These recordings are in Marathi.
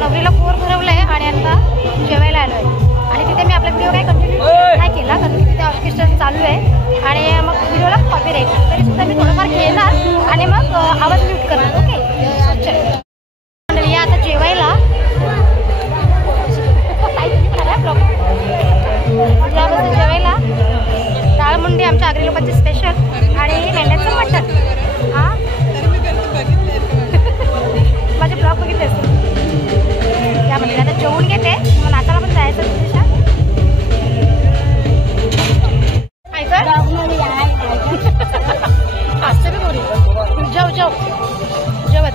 नवरीला पोर भरवलंय आणि आता जेवायला आलोय आणि तिथे मी आपला व्हिडिओ काय कंटिन्यू नाही केला कारण तिथे ऑर्केस्ट्रा चालू आहे आणि मग व्हिडिओला कॉपीराईट तरी सुद्धा मी थोडंफार घेणार आणि मग आवाज म्यूट करणार. ओके मंडळी या आता जेवायला जेवायला डाळमुंडी आमच्या आगरी लोकांची स्पेशल आणि मेंढ्याचं मटण. हां माझे ब्लॉग बघितले असते यामध्ये आता जेवून घेते मग नाचाला पण जायचं तुझ्या जाऊ जाऊ जेवत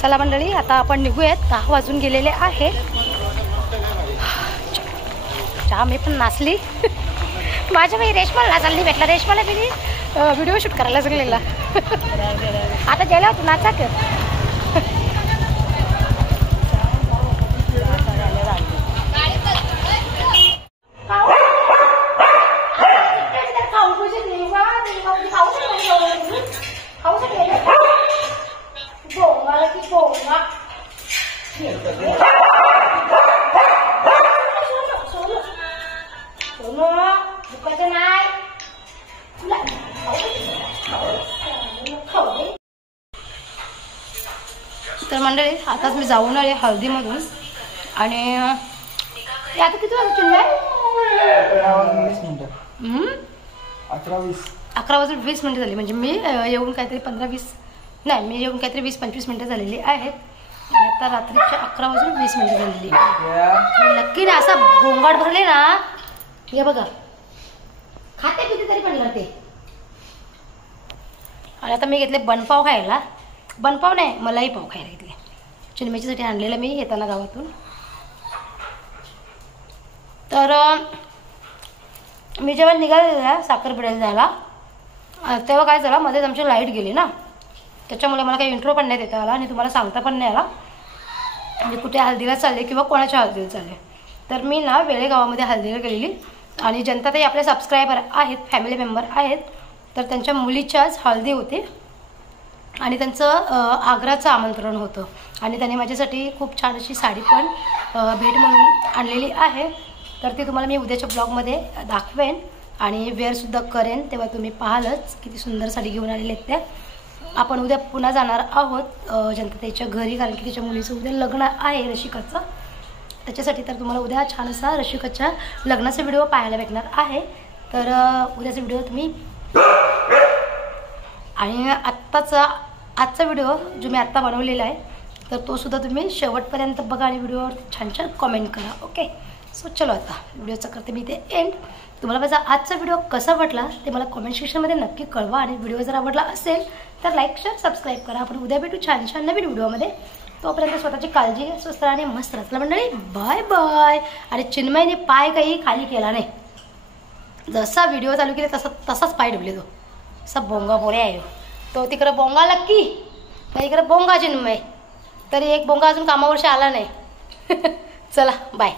चला मंडळी आता आपण निघूयात. 10 वाजून गेलेले आहे. चहा मी पण नाचली. माझ्या बाई रेशमाला नाचायला भेटला. रेशमाला मी व्हिडिओ शूट करायला सगळेला. आता गेला होता नाचा कर. तर मंडळी आताच मी जाऊन आले हळदीमधून आणि आता किती वाजता चिन्ह 11 वाजून 20 मिनिटं झाली. म्हणजे मी येऊन काहीतरी 15-20 नाही, मी येऊन काहीतरी 20-25 मिनिटं झालेली आहेत आणि आता रात्रीच्या 11 वाजून 20 मिनिटं झालेली. नक्की ना असा गोंगाट भरले ना, हे बघा खाते कितीतरी पण ते. आणि आता मी घेतले बनपाव खायला. बनपाव नाही, मलाई पाव खायला घेतले. चिन्मयच्यासाठी आणलेलं मी येताना गावातून. तर मी जेव्हा निघालेला साखरपुड्याला जायला तेव्हा काय झालं, मध्येच आमची लाईट गेली ना, त्याच्यामुळे मला काही इंट्रो पण नाही देता आला आणि तुम्हाला सांगता पण नाही आला म्हणजे कुठे हल्दीला चालले किंवा कोणाच्या हल्दीला चालले. तर मी ना वेळेगावामध्ये हल्दीला गेलेली आणि जनताताई आपले सबस्क्रायबर आहेत, फॅमिली मेंबर आहेत. तर त्यांच्या मुलीच्याच हळदी होती आणि त्यांचं आग्राचं आमंत्रण होतं आणि त्याने माझ्यासाठी खूप छान अशी साडी पण भेट म्हणून आणलेली आहे. तर ती तुम्हाला मी उद्याच्या ब्लॉगमध्ये दाखवेन आणि वेअरसुद्धा करेन, तेव्हा तुम्ही पाहालच किती सुंदर साडी घेऊन आलेले आहेत त्या. आपण उद्या पुन्हा जाणार आहोत जनताताईच्या घरी, कारण की तिच्या मुलीचं उद्या लग्न आहे रसिकाचं. त्याच्यासाठी तर तुम्हाला उद्या छान असा रसिकाच्या लग्नाचा व्हिडिओ पाहायला भेटणार आहे. तर उद्याचा व्हिडिओ तुम्ही आणि आजचा व्हिडिओ जो मी आत्ता बनवलेला आहे तर तो सुद्धा तुम्ही शेवटपर्यंत बघा आणि व्हिडिओवर छान छान कमेंट करा. ओके, सो चलो आता व्हिडिओचा करते मी इथे एंड. तुम्हाला माझा आजचा व्हिडिओ कसा वाटला ते मला कमेंट सेक्शनमध्ये नक्की कळवा आणि व्हिडिओ जर आवडला असेल तर लाईक शेअर सबस्क्राईब करा. आपण उद्या भेटू छान छान नवीन व्हिडिओमध्ये. तोपर्यंत स्वतःची काळजी घ्या, स्वस्त आणि मस्त राहा. मंडळी बाय बाय. आणि चिन्मयने पाय काही खाली केला नाही, जसा व्हिडिओ चालू केला तसाच पाय डुबले. तो असा बोंगा पोरे आहे तो. तिकडं बोंगा लक्की नाही, इकडं बोंगा चिन्मय. तरी एक बोंगा अजून कामावरशी आला नाही. चला बाय.